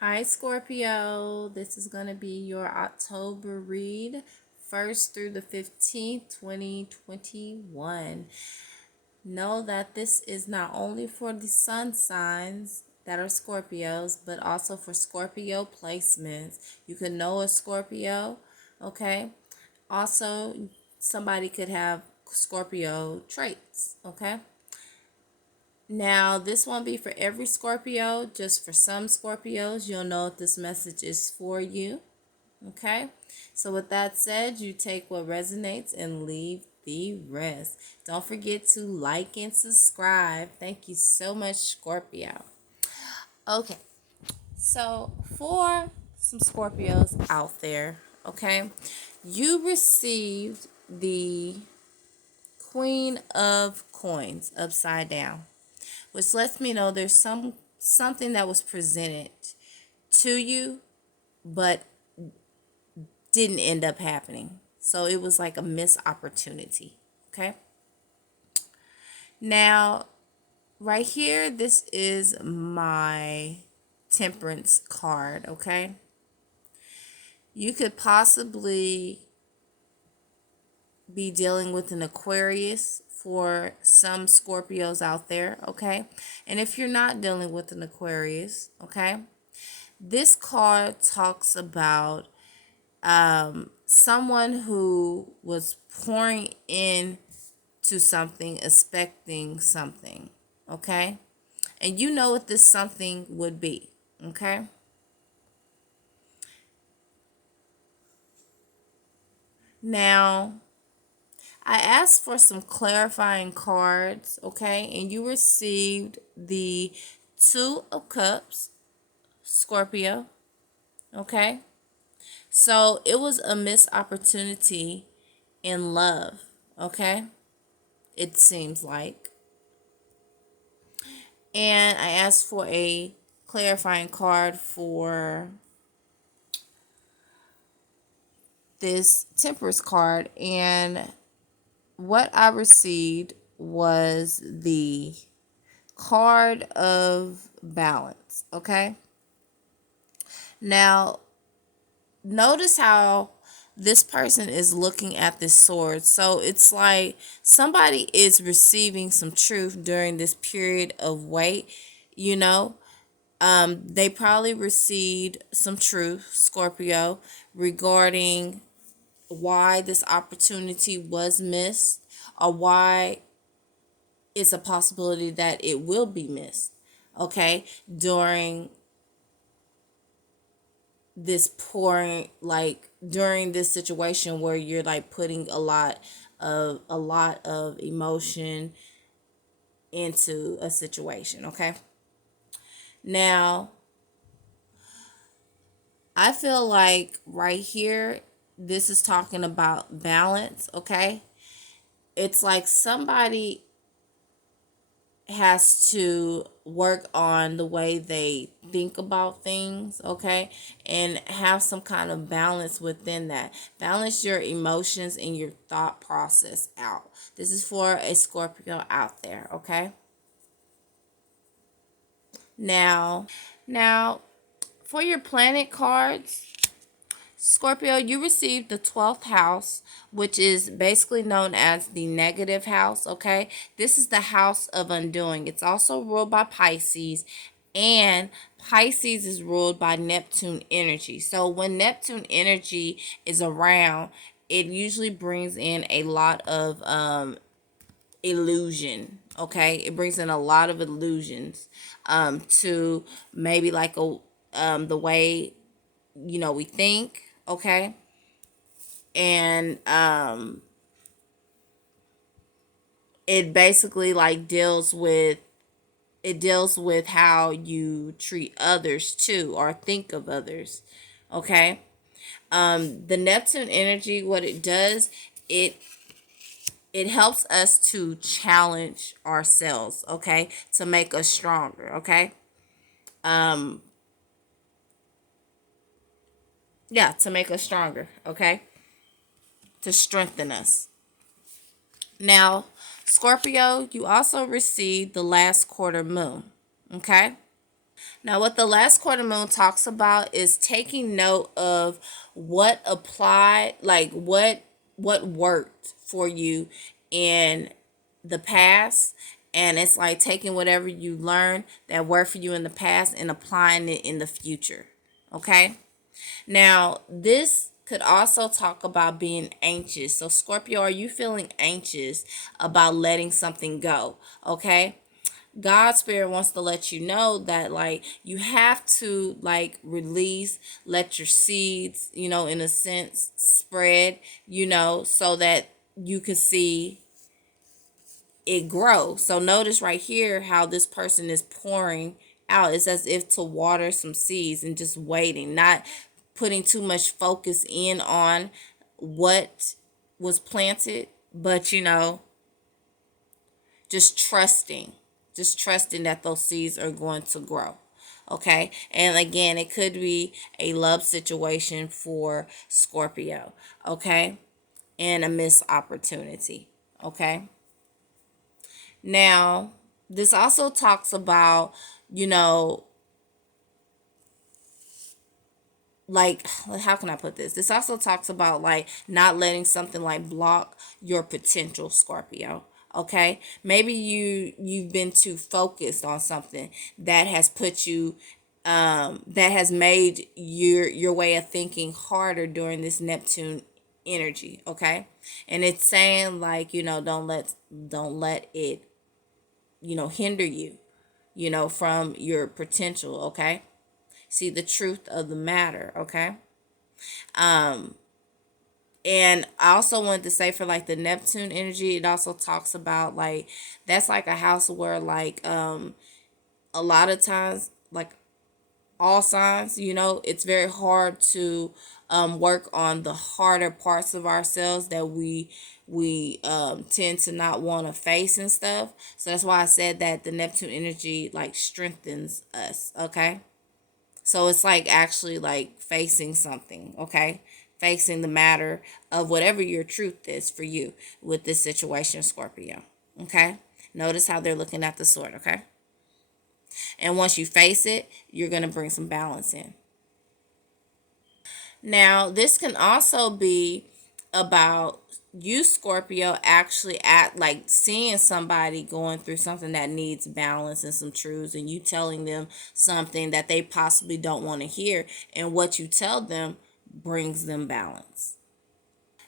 Hi, Scorpio. This is going to be your October read, 1st through the 15th, 2021. Know that this is not only for the sun signs that are Scorpios, but also for Scorpio placements. You could know a Scorpio, okay? Also, somebody could have Scorpio traits, okay? Now, this won't be for every Scorpio, just for some Scorpios. You'll know if this message is for you. Okay? So, with that said, you take what resonates and leave the rest. Don't forget to like and subscribe. Thank you so much, Scorpio. Okay, so for some Scorpios out there, okay, you received the Queen of Coins upside down, which lets me know there's something that was presented to you but didn't end up happening. So it was like a missed opportunity. Okay. Now, right here, this is my temperance card. Okay. You could possibly be dealing with an Aquarius for some Scorpios out there. Okay. And if you're not dealing with an Aquarius, okay, this card talks about someone who was pouring in to something, expecting something, okay? And you know what this something would be, okay? Now, I asked for some clarifying cards, okay? And you received the Two of Cups, Scorpio, okay? So it was a missed opportunity in love, okay? It seems like. And I asked for a clarifying card for this Temperance card. And what I received was the card of balance. Okay. Now, notice how this person is looking at this sword. So it's like somebody is receiving some truth during this period of wait, you know. They probably received some truth, Scorpio, regarding why this opportunity was missed or why it's a possibility that it will be missed. Okay, during this pouring, like during this situation where you're like putting a lot of emotion into a situation. Okay, now I feel like right here, this is talking about balance, okay? It's like somebody has to work on the way they think about things, okay? And have some kind of balance within that. Balance your emotions and your thought process out. This is for a Scorpio out there, okay? Now, for your planet cards, Scorpio, you received the 12th house, which is basically known as the negative house, okay? This is the house of undoing. It's also ruled by Pisces, and Pisces is ruled by Neptune energy. So when Neptune energy is around, it usually brings in a lot of illusion, okay? It brings in a lot of illusions to maybe like the way we think, okay? And it basically like deals with how you treat others too, or think of others, okay? The Neptune energy, what it does, it it helps us to challenge ourselves, okay, to make us stronger, okay? um yeah, to make us stronger, okay, to strengthen us. Now, Scorpio, you also received the last quarter moon. Okay? Now, what the last quarter moon talks about is taking note of what applied, like what worked for you in the past, and it's like taking whatever you learned that worked for you in the past and applying it in the future. Okay? Now, this could also talk about being anxious. So, Scorpio, are you feeling anxious about letting something go? Okay? God spirit wants to let you know that like you have to like release, let your seeds, in a sense, spread, so that you can see it grow. So notice right here how this person is pouring out. It's as if to water some seeds and just waiting, not putting too much focus in on what was planted, but just trusting, that those seeds are going to grow. Okay. And again, it could be a love situation for Scorpio. Okay. And a missed opportunity. Okay. Now, this also talks about, you know, like, how can I put this? This also talks about like not letting something like block your potential, Scorpio. Okay, maybe you've been too focused on something that has put you, that has made your way of thinking harder during this Neptune energy. Okay, and it's saying like, don't let it, hinder you, from your potential. Okay, see the truth of the matter. Okay. And I also wanted to say for like the Neptune energy, it also talks about like that's like a house where like a lot of times, like all signs, it's very hard to work on the harder parts of ourselves that we tend to not want to face and stuff. So that's why I said that the Neptune energy like strengthens us. Okay. So it's like actually like facing something, okay? Facing the matter of whatever your truth is for you with this situation, Scorpio, okay? Notice how they're looking at the sword, okay? And once you face it, you're going to bring some balance in. Now, this can also be about you, Scorpio, actually at like seeing somebody going through something that needs balance and some truths, and you telling them something that they possibly don't want to hear, and what you tell them brings them balance.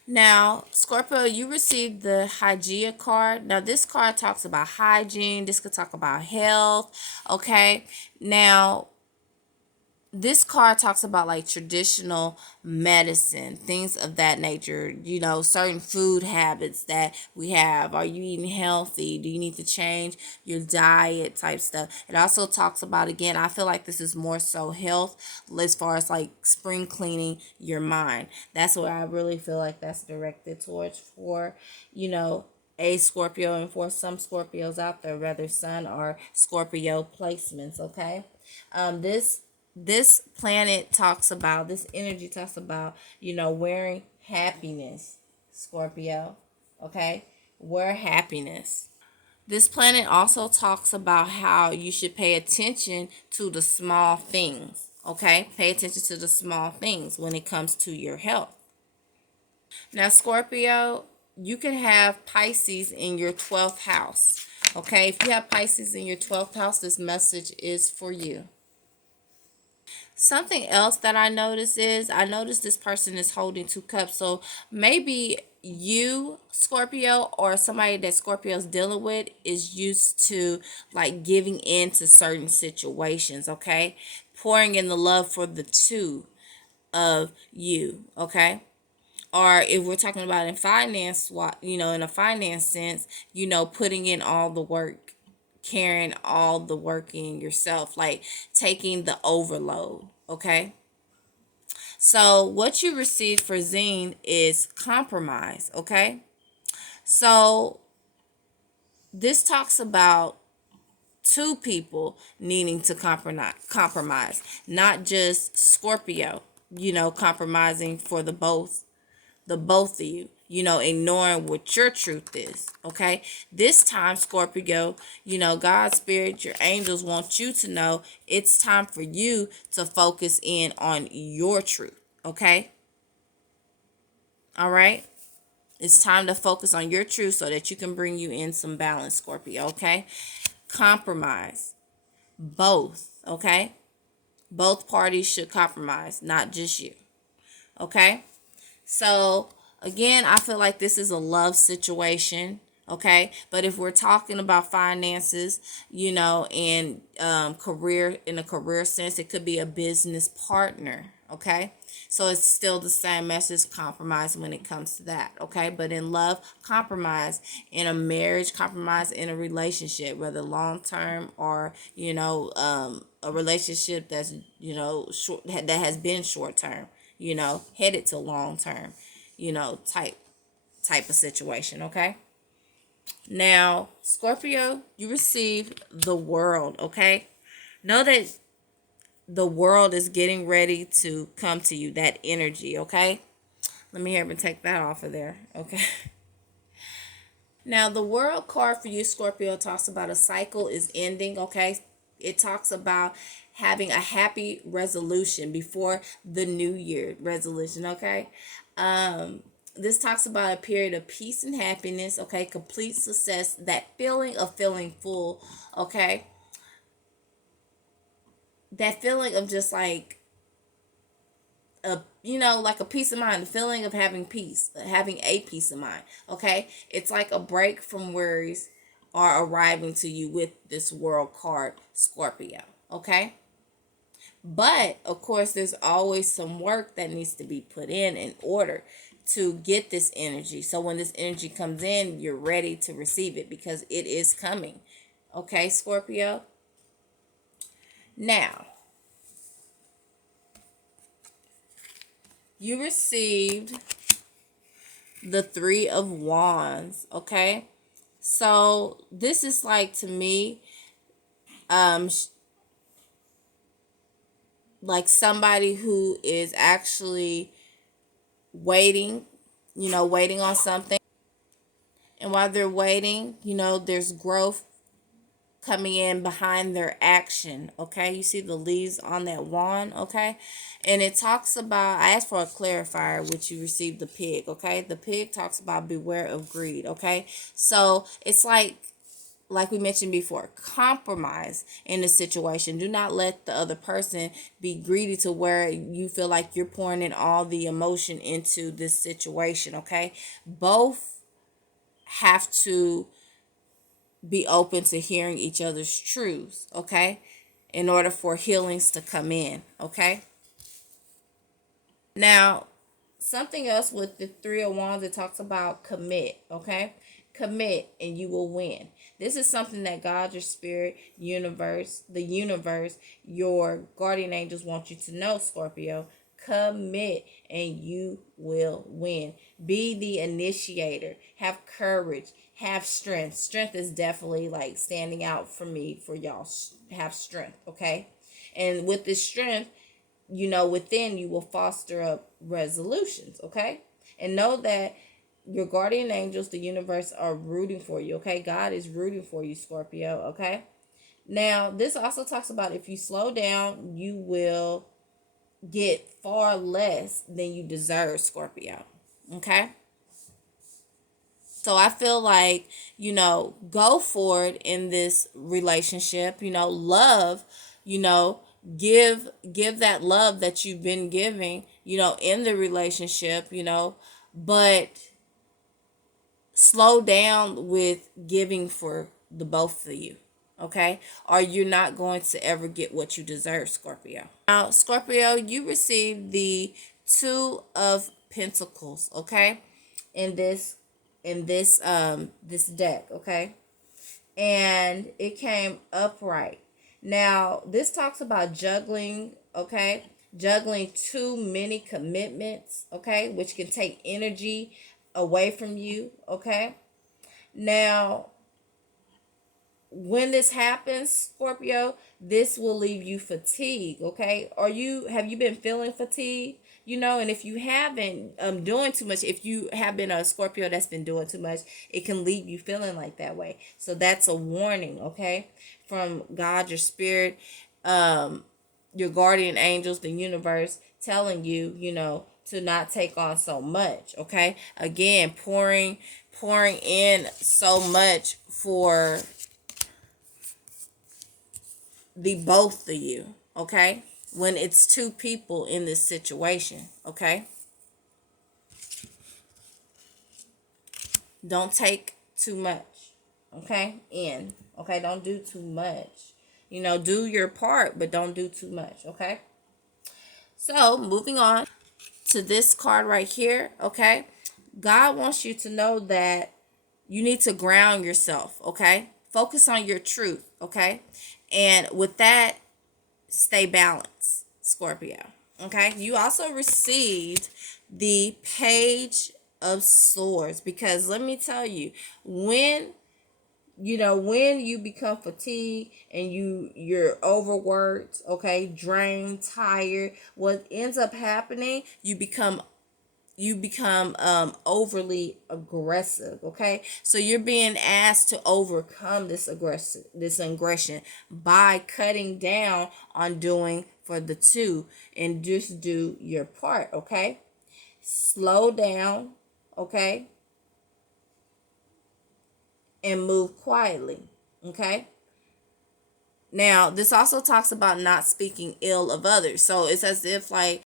Now, Scorpio, you received the Hygeia card. Now, this card talks about hygiene. This could talk about health. Okay. Now, this card talks about like traditional medicine, things of that nature, certain food habits that we have. Are you eating healthy? Do you need to change your diet type stuff? It also talks about, again, I feel like this is more so health as far as like spring cleaning your mind. That's what I really feel like that's directed towards for, you know, a Scorpio, and for some Scorpios out there, whether Sun or Scorpio placements. Okay. This planet talks about, this energy talks about, wearing happiness, Scorpio. Okay? Wear happiness. This planet also talks about how you should pay attention to the small things. Okay? Pay attention to the small things when it comes to your health. Now, Scorpio, you can have Pisces in your 12th house. Okay? If you have Pisces in your 12th house, this message is for you. Something else that I noticed this person is holding two cups. So maybe you, Scorpio, or somebody that Scorpio's dealing with is used to like giving in to certain situations, okay? Pouring in the love for the two of you, okay? Or if we're talking about in finance, in a finance sense, putting in all the work, carrying all the work in yourself, like taking the overload. Okay. So what you receive for Zine is compromise. Okay. So this talks about two people needing to compromise, not just Scorpio, compromising for the both, the both of you, ignoring what your truth is. Okay. This time, Scorpio, God's spirit, your angels want you to know it's time for you to focus in on your truth. Okay. All right. It's time to focus on your truth so that you can bring you in some balance, Scorpio. Okay. Compromise. Both. Okay. Both parties should compromise, not just you. Okay. So again, I feel like this is a love situation. Okay. But if we're talking about finances, and career, in a career sense, it could be a business partner. Okay. So it's still the same message, compromise when it comes to that. Okay. But in love, compromise. In a marriage, compromise. In a relationship, whether long term or, a relationship that's, short, that has been short term, headed to long term, type of situation. Okay. Now, Scorpio, you receive the world. Okay. Know that the world is getting ready to come to you, that energy. Okay. Let me have and take that off of there. Okay. Now, the world card for you, Scorpio, talks about a cycle is ending. Okay. It talks about having a happy resolution before the new year resolution. Okay. This talks about a period of peace and happiness. Okay. Complete success, that feeling of feeling full. Okay. That feeling of just like like a peace of mind, the feeling of having peace, having a peace of mind. Okay. It's like a break from worries are arriving to you with this world card, Scorpio. Okay. But of course, there's always some work that needs to be put in order to get this energy. So when this energy comes in, you're ready to receive it because it is coming. Okay, Scorpio. Now, you received the Three of Wands. Okay. So this is like, to me, like somebody who is actually waiting, waiting on something. And while they're waiting, there's growth coming in behind their action. Okay. You see the leaves on that wand. Okay. And it talks about, I asked for a clarifier, which you received the pig. Okay. The pig talks about beware of greed. Okay. So it's like we mentioned before, compromise in the situation. Do not let the other person be greedy to where you feel like you're pouring in all the emotion into this situation. Okay. Both have to be open to hearing each other's truths. Okay. In order for healings to come in. Okay. Now, something else with the Three of Wands, it talks about commit. Okay. Commit and you will win. This is something that God, your spirit, the universe, your guardian angels want you to know, Scorpio. Commit and you will win. Be the initiator. Have courage. Have strength. Strength is definitely like standing out for me, for y'all. Have strength, okay? And with this strength, within you will foster up resolutions, okay? And know that your guardian angels, the universe, are rooting for you, okay? God is rooting for you, Scorpio, okay? Now, this also talks about if you slow down, you will get far less than you deserve, Scorpio, okay? So I feel like, go for it in this relationship, love, give that love that you've been giving, in the relationship, but slow down with giving for the both of you. Okay. Or you're not going to ever get what you deserve, Scorpio. Now, Scorpio, you received the Two of Pentacles. Okay. In this deck. Okay. And it came upright. Now, this talks about juggling. Okay. Juggling too many commitments. Okay. Which can take energy away from you. Okay. Now, when this happens, Scorpio, this will leave you fatigued, okay? Have you been feeling fatigued? And if you haven't doing too much, if you have been a Scorpio that's been doing too much, it can leave you feeling like that way. So that's a warning, okay? From God, your spirit, your guardian angels, the universe telling you, to not take on so much, okay? Again, pouring in so much for the both of you, okay? When it's two people in this situation, okay? Don't take too much, okay? Okay? Don't do too much. Do your part, but don't do too much, okay? So, moving on to this card right here, okay? God wants you to know that you need to ground yourself, okay? Focus on your truth, okay? And with that, stay balanced, Scorpio. Okay. You also received the Page of Swords, because let me tell you, when you become fatigued and you're overworked, okay, drained, tired, what ends up happening, you become overly aggressive, okay? So you're being asked to overcome this aggression by cutting down on doing for the two, and just do your part, okay? Slow down, okay? And move quietly, okay? Now, this also talks about not speaking ill of others. So it's as if, like,